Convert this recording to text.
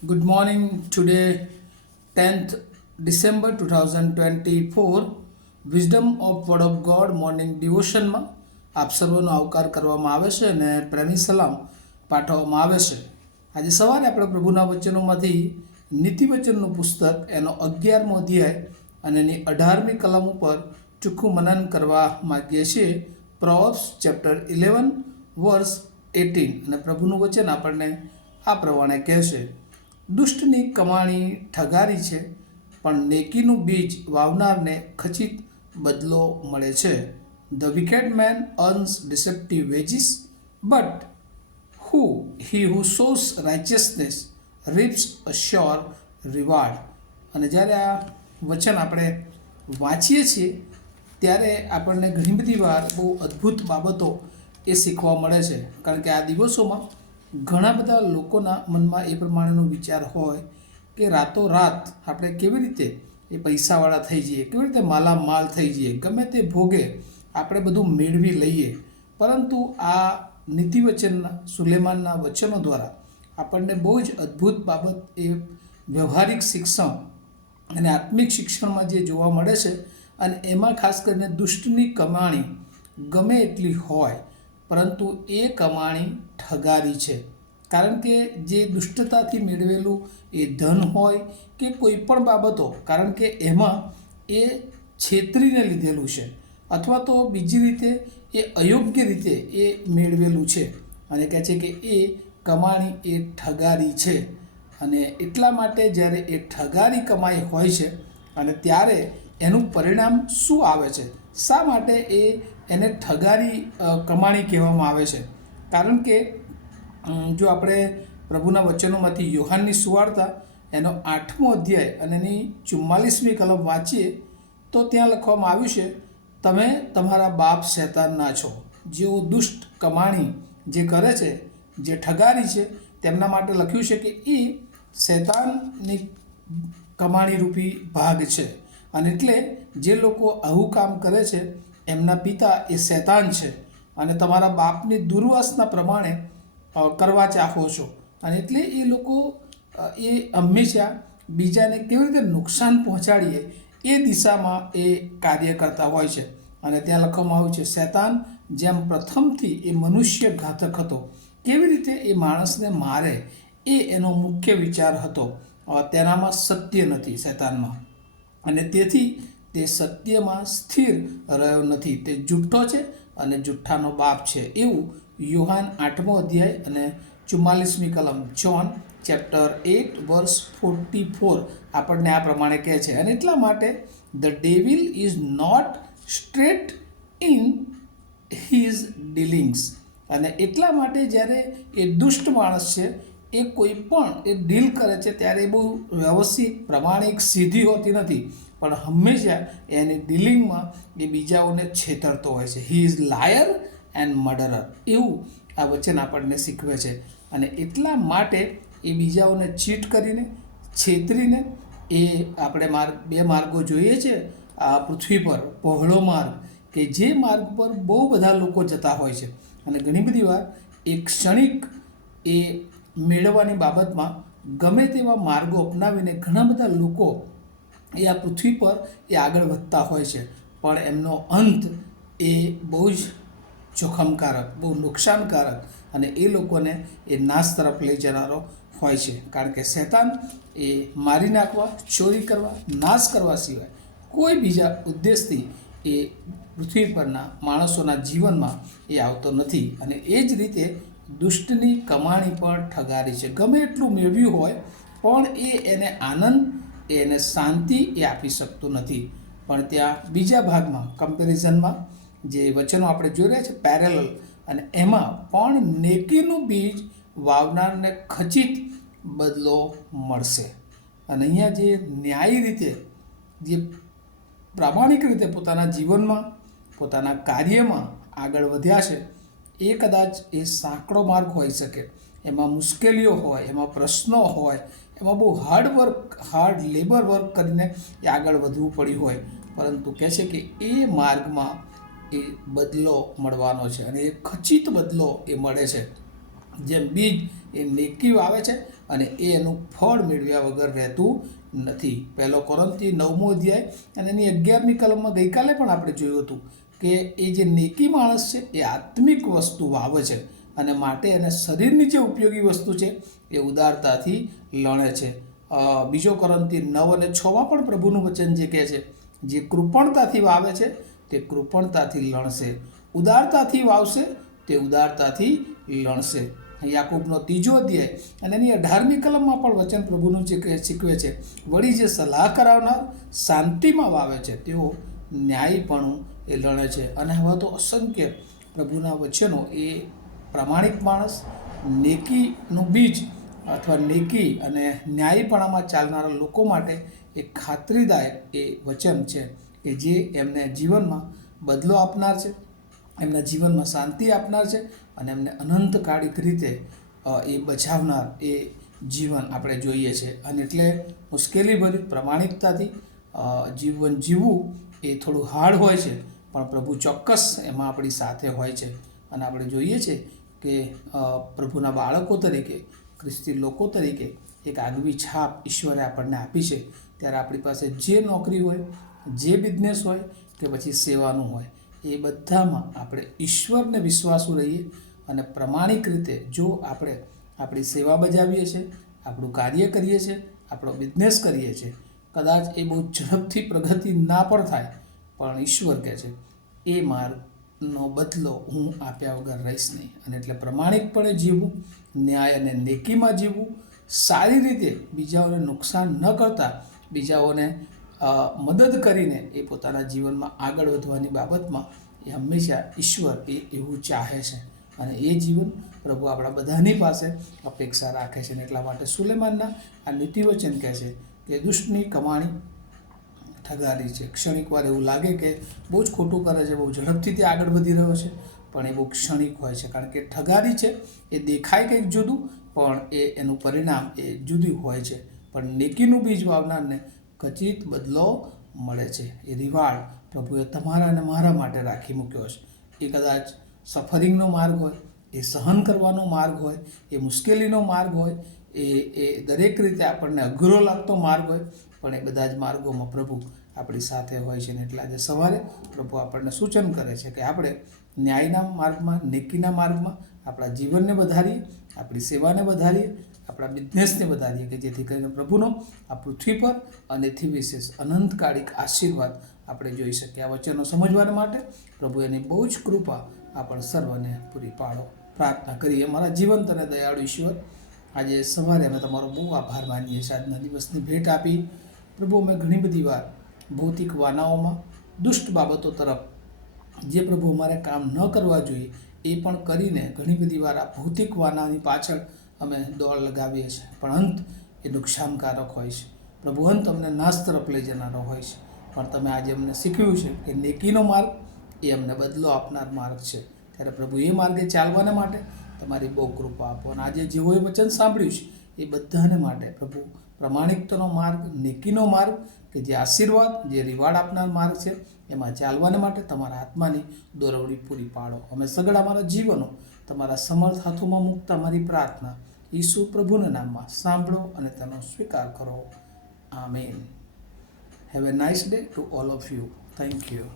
Good morning. Today, 10th December 2024, wisdom of word of God morning ડિવોશનમાં આપ સર્વનો આવકાર કરવામાં આવે છે અને પ્રેમી સલામ પાઠવવામાં આવે છે. આજે સવારે આપણે પ્રભુના વચનોમાંથી નીતિવચનનું પુસ્તક એનો 11મો અધ્યાય અને એની 18મી કલમ ઉપર ટૂંકું મનન કરવા માગીએ છીએ. પ્રોવર્બ્સ ચેપ્ટર 11 વર્સ 18 અને પ્રભુનું વચન આપણને આ પ્રમાણે કહેશે: દુષ્ટની કમાણી ઠગારી છે, પણ નેકીનું બીજ વાવનારને ખચિત બદલો મળે છે. The wicked man earns deceptive wages, but he who sows righteousness reaps a sure reward. અને જ્યારે આ વચન આપણે વાંચીએ છીએ ત્યારે આપણને ઘણી બધી વાર બહુ અદ્ભુત બાબતો એ શીખવા મળે છે. કારણ કે આ દિવસોમાં ઘણા બધા લોકોના મનમાં એ પ્રમાણેનો વિચાર હોય કે રાતોરાત આપણે કેવી રીતે એ પૈસાવાળા થઈ જઈએ, કેવી રીતે માલામાલ થઈ જઈએ, ગમે તે ભોગે આપણે બધું મેળવી લઈએ. પરંતુ આ નીતિવચનના સુલેમાનના વચનો દ્વારા આપણને બહુ જ અદ્ભુત બાબત એ વ્યવહારિક શિક્ષણ અને આત્મિક શિક્ષણમાં જે જોવા મળે છે. અને એમાં ખાસ કરીને દુષ્ટની કમાણી ગમે એટલી હોય, પરંતુ એ કમાણી ઠગારી છે. કારણ કે જે દુષ્ટતાથી મેળવેલું એ ધન હોય કે કોઈ પણ બાબતો, કારણ કે એમાં એ છેતરીને લીધેલું છે અથવા તો બીજી રીતે એ અયોગ્ય રીતે એ મેળવેલું છે. અને કહે છે કે એ કમાણી એ ઠગારી છે. અને એટલા માટે જ્યારે એ ઠગારી કમાઈ હોય છે અને ત્યારે એનું પરિણામ શું આવે છે? શા માટે એને ઠગારી કમાણી કહેવામાં આવે છે? કારણ કે જો આપણે પ્રભુના વચનોમાંથી યોહાનની સુવાર્તા એનો 8મો અધ્યાય અને એની 44મી કલમ વાંચીએ તો ત્યાં લખવામાં આવ્યું છે: તમે તમારા બાપ શૈતાનના છો. જેઓ દુષ્ટ કમાણી જે કરે છે, જે ઠગારી છે, તેમના માટે લખ્યું છે કે એ શૈતાનની કમાણીરૂપી ભાગ છે. અને એટલે જે લોકો આવું કામ કરે છે એમના પિતા એ શૈતાન છે અને તમારા બાપની દુર્વાસના પ્રમાણે કરવા ચાહો છો. અને એટલે એ લોકો એ હંમેશા બીજાને કેવી રીતે નુકસાન પહોંચાડીએ એ દિશામાં એ કાર્ય કરતા હોય છે. અને ત્યાં લખવામાં આવ્યું છે, શૈતાન જેમ પ્રથમથી એ મનુષ્ય ઘાતક હતો, કેવી રીતે એ માણસને મારે એ એનો મુખ્ય વિચાર હતો. તેનામાં સત્ય નથી શૈતાનમાં, અને તેથી તે સત્યમાં સ્થિર રહ્યો નથી. તે જુઠ્ઠો છે અને જુઠ્ઠાનો બાપ છે. એવું યોહાન 8મો અધ્યાય અને 44મી કલમ, જોન ચેપ્ટર 8 વર્સ 44 આપણને આ પ્રમાણે કહે છે. અને એટલા માટે the devil is not straight in his dealings. અને એટલા માટે જ્યારે એ દુષ્ટ માણસ છે એ કોઈ પણ એ ડીલ કરે છે ત્યારે એ બહુ વ્યવસ્થિત, પ્રમાણિક, સીધી હોતી નથી, પણ હંમેશા એની ડીલિંગમાં એ બીજાઓને છેતરતો હોય છે. He is liar and murderer, એવું આ વચન આપણને શીખવે છે. અને એટલા માટે એ બીજાઓને ચીટ કરીને, છેતરીને એ આપણે બે માર્ગો જોઈએ છે આ પૃથ્વી પર. પહોળો માર્ગ કે જે માર્ગ પર બહુ બધા લોકો જતા હોય છે, અને ઘણી બધી વાર એ ક્ષણિક એ મેળવવાની બાબતમાં ગમે તેવા માર્ગો અપનાવીને ઘણા બધા લોકો એ આ પૃથ્વી પર એ આગળ વધતા હોય છે. પણ એમનો અંત એ બહુ જ જોખમકારક, બહુ નુકસાનકારક, અને એ લોકોને એ નાશ તરફ લઈ જનારો હોય છે. કારણ કે શૈતાન એ મારી નાખવા, ચોરી કરવા, નાશ કરવા સિવાય કોઈ બીજા ઉદ્દેશથી એ પૃથ્વી પરના માણસોના જીવનમાં એ આવતો નથી. અને એ જ રીતે દુષ્ટની કમાણી પણ ઠગારી છે. ગમે એટલું મેળવ્યું હોય પણ એને આનંદ, એને શાંતિ એ આપી શકતું નથી. પણ ત્યાં બીજા ભાગમાં કમ્પેરિઝનમાં જે વચનો આપણે જોઈ રહ્યા છે પેરેલલ, અને એમાં પણ નેકીનું બીજ વાવનારને ખચિત બદલો મળશે. અને અહીંયા જે ન્યાયી રીતે, જે પ્રામાણિક રીતે પોતાના જીવનમાં, પોતાના કાર્યમાં આગળ વધ્યા છે, એ કદાચ એ સાંકડો માર્ગ હોઈ શકે. એમાં મુશ્કેલીઓ હોય, એમાં પ્રશ્નો હોય, એમાં બહુ હાર્ડ લેબર વર્ક કરીને એ આગળ વધવું પડ્યું હોય, પરંતુ કહે છે કે એ માર્ગમાં એ બદલો મળવાનો છે અને એ ખચિત બદલો એ મળે છે. જેમ બીજ એ નેકી વાવે છે અને એ એનું ફળ મેળવ્યા વગર રહેતું નથી. 1 કોરિન્થી 9મો અધ્યાય અને એની 11મી કલમમાં ગઈકાલે પણ આપણે જોયું હતું કે એ જે નેકી માણસ છે એ આત્મિક વસ્તુ વાવે છે અને માટે એને શરીરની જે ઉપયોગી વસ્તુ છે એ ઉદારતાથી લણે છે. 2 કોરિન્થી 9 અને 6માં પણ પ્રભુનું વચન જે કહે છે, જે કૃપણતાથી વાવે છે તે કૃપણતાથી લણશે, ઉદારતાથી વાવશે તે ઉદારતાથી લણશે. યાકૂબનો 3જો અધ્યાય અને એની 18મી કલમમાં પણ વચન પ્રભુનું જે શીખવે છે, વળી જે સલાહ કરાવનાર શાંતિમાં વાવે છે તેઓ ન્યાયપણું એ લણે છે. અને હવે તો અસંખ્ય પ્રભુના વચનો એ પ્રામાણિક માણસ, નેકીનું બીજ અથવા નેકી અને ન્યાયપણામાં ચાલનારા લોકો માટે એક ખાતરીદાયક એ વચન છે કે જે એમને જીવનમાં બદલો આપનાર છે, એમના જીવનમાં શાંતિ આપનાર છે અને એમને અનંતકાળિક રીતે એ બચાવનાર એ જીવન આપણે જોઈએ છે. અને એટલે મુશ્કેલીભર્યું પ્રામાણિકતાથી જીવન જીવવું એ થોડું હાર્ડ હોય છે, પણ પ્રભુ ચોક્કસ એમાં આપણી સાથે હોય છે. અને આપણે જોઈએ છે કે પ્રભુના બાળકો તરીકે, ખ્રિસ્તી લોકો તરીકે એક આગવી છાપ ઈશ્વરે આપણને આપી છે. ત્યારે આપણી પાસે જે નોકરી હોય, જે બિઝનેસ હોય કે પછી સેવાનું હોય, એ બધામાં આપણે ઈશ્વરને વિશ્વાસુ રહીએ અને પ્રામાણિક રીતે જો આપણે આપણી સેવા બજાવીએ છીએ, આપણું કાર્ય કરીએ છીએ, આપણો બિઝનેસ કરીએ છીએ, કદાચ એ બહુ ઝડપથી પ્રગતિ ના પણ થાય, પણ ઈશ્વર કહે છે એ માર્ગનો બદલો હું આપ્યા વગર રહીશ નહીં. અને એટલે પ્રામાણિકપણે જીવવું, ન્યાય અને નેકીમાં જીવવું, સારી રીતે બીજાઓને નુકસાન ન કરતા બીજાઓને મદદ કરીને એ પોતાના જીવનમાં આગળ વધવાની બાબતમાં એ હંમેશા ઈશ્વર એ એવું ચાહે છે. અને એ જીવન પ્રભુ આપણા બધાની પાસે અપેક્ષા રાખે છે. અને એટલા માટે સુલેમાનના આ નીતિવચન કહે છે કે દુષ્ટની કમાણી ઠગારી છે. ક્ષણિક વાર એવું લાગે કે બહુ જ ખોટું કરે છે, બહુ ઝડપથી તે આગળ વધી રહ્યો છે, પણ એ બહુ ક્ષણિક હોય છે. કારણ કે ઠગારી છે એ દેખાય કંઈક જુદું, પણ એનું પરિણામ એ જુદું હોય છે. પણ નેકીનું બીજ વાવનારને ખચિત બદલો મળે છે. એ રિવાર્ડ પ્રભુએ તમારા અને મારા માટે રાખી મૂક્યો છે. એ કદાચ સફરિંગનો માર્ગ હોય, એ સહન કરવાનો માર્ગ હોય, એ મુશ્કેલીનો માર્ગ હોય, એ દરેક રીતે આપણને અઘરો લાગતો માર્ગ હોય, પણ એ બધા જ માર્ગોમાં પ્રભુ આપણી સાથે હોય છે. ને એટલે આજે સવારે પ્રભુ આપણને સૂચન કરે છે કે આપણે ન્યાયના માર્ગમાં, નેકીના માર્ગમાં આપણા જીવનને વધારીએ, આપણી સેવાને વધારીએ, આપણા બિઝનેસને વધારીએ, કે જેથી કરીને પ્રભુનો આ પૃથ્વી પર અનેથી વિશેષ અનંતકાળિક આશીર્વાદ આપણે જોઈ શકીએ. આ વચનો સમજવા માટે પ્રભુ એની બહુ જ કૃપા આપણ સર્વને પૂરી પાડો. પ્રાર્થના કરીએ. મારા જીવંત અને દયાળુ ઈશ્વર, આજે સવારે અમે તમારો બહુ આભાર માનીએ છીએ. આજના દિવસની ભેટ આપી પ્રભુ. અમે ઘણી બધી વાર ભૌતિક વાનાઓમાં, દુષ્ટ બાબતો તરફ જે પ્રભુ અમારે કામ ન કરવા જોઈએ એ પણ કરીને ઘણી બધી વાર આ ભૌતિક વાનાની પાછળ અમે દોડ લગાવીએ છીએ, પણ અંત એ નુકસાનકારક હોય છે. પ્રભુ, અંત અમને નાશ તરફ લઈ જનારો હોય છે. પણ તમે આજે અમને શીખ્યું છે કે નેકીનો માર્ગ એ અમને બદલો આપનાર માર્ગ છે. ત્યારે પ્રભુ એ માર્ગે ચાલવાને માટે તમારી બહુ કૃપા આપો. અને આજે જેઓએ વચન સાંભળ્યું છે એ બધાને માટે પ્રભુ પ્રમાણિકતાનો માર્ગ, નેકીનો માર્ગ કે જે આશીર્વાદ, જે રિવાર્ડ આપનાર માર્ગ છે, એમાં ચાલવાને માટે તમારા આત્માની દોરવણી પૂરી પાડો. અમે સગળ અમારા જીવનો તમારા સમર્થ હાથોમાં મૂકતા મારી પ્રાર્થના ઈસુ પ્રભુના નામમાં સાંભળો અને તેનો સ્વીકાર કરો. Amen. Have a nice day to all of you. Thank you.